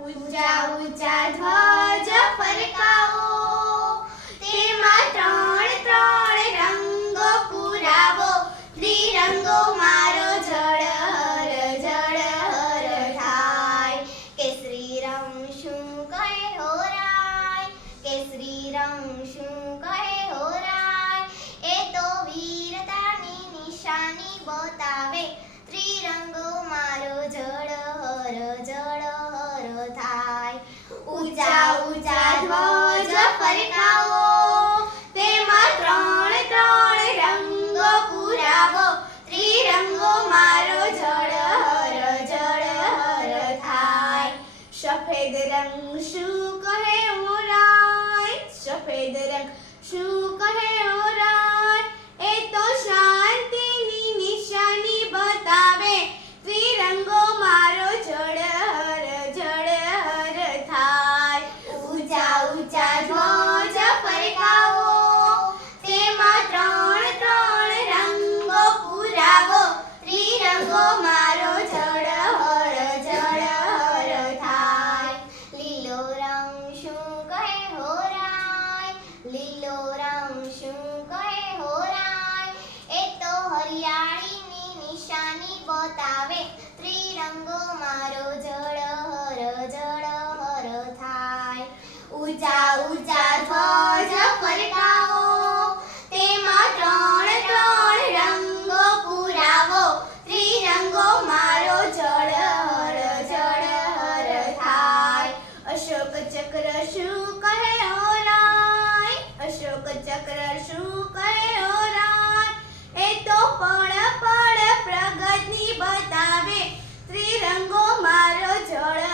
ઊંચા ઊંચા ધ્વજ ફરકાવો, તેમાં ત્રણ ત્રણ રંગો પુરાવો, ત્રિરંગો મારો ઝળહળ ઝળહળ થાય. કેસરી રંગ શું કહે હો રાય, કેસરી રંગ શું કહે હો રાય, એ તો વીરતાની નિશાની બતાવે, ત્રિરંગો મારો ઝળહળ ઝળહળ થાય. ઊંચા ઊંચા ધ્વજ ફરકાવો, તેમાં ત્રણ ત્રણ રંગો પુરાવો, ત્રિરંગો મારો ઝળહળ ઝળહળ થાય. સફેદ રંગ શું કહે હો રાય, સફેદ રંગ શું કહે હો રાય, એ તો શાંતિની નિશાની બતાવે, ત્રિરંગો મારો ઝળહળ ઝળહળ થાય. ઊંચા ઊંચા ધ્વજ ફરકાવો, તેમાં ત્રણ ત્રણ રંગો પુરાવો, ત્રિરંગો મારો ઝળહળ ઝળહળ થાય. લીલો રંગ શું કહે હો રાય, લીલો રંગ શું કહે હો રાય, એ તો હરિયાળીની નિશાની બતાવે, ત્રિરંગો મારો ઝળહળ ઝળહળ થાય. ઊંચા ઊંચા ધ્વજ ફરકાવો, તેમાં ત્રણ ત્રણ રંગો પુરાવો, ત્રિરંગો મારો ઝળહળ ઝળહળ થાય. અશોક ચક્ર શું કહે હો રાય, અશોક ચક્ર શું કહે હો રાય, એ તો પળ પળ પ્રગતિ બતાવે, ત્રિરંગો મારો ઝળહળ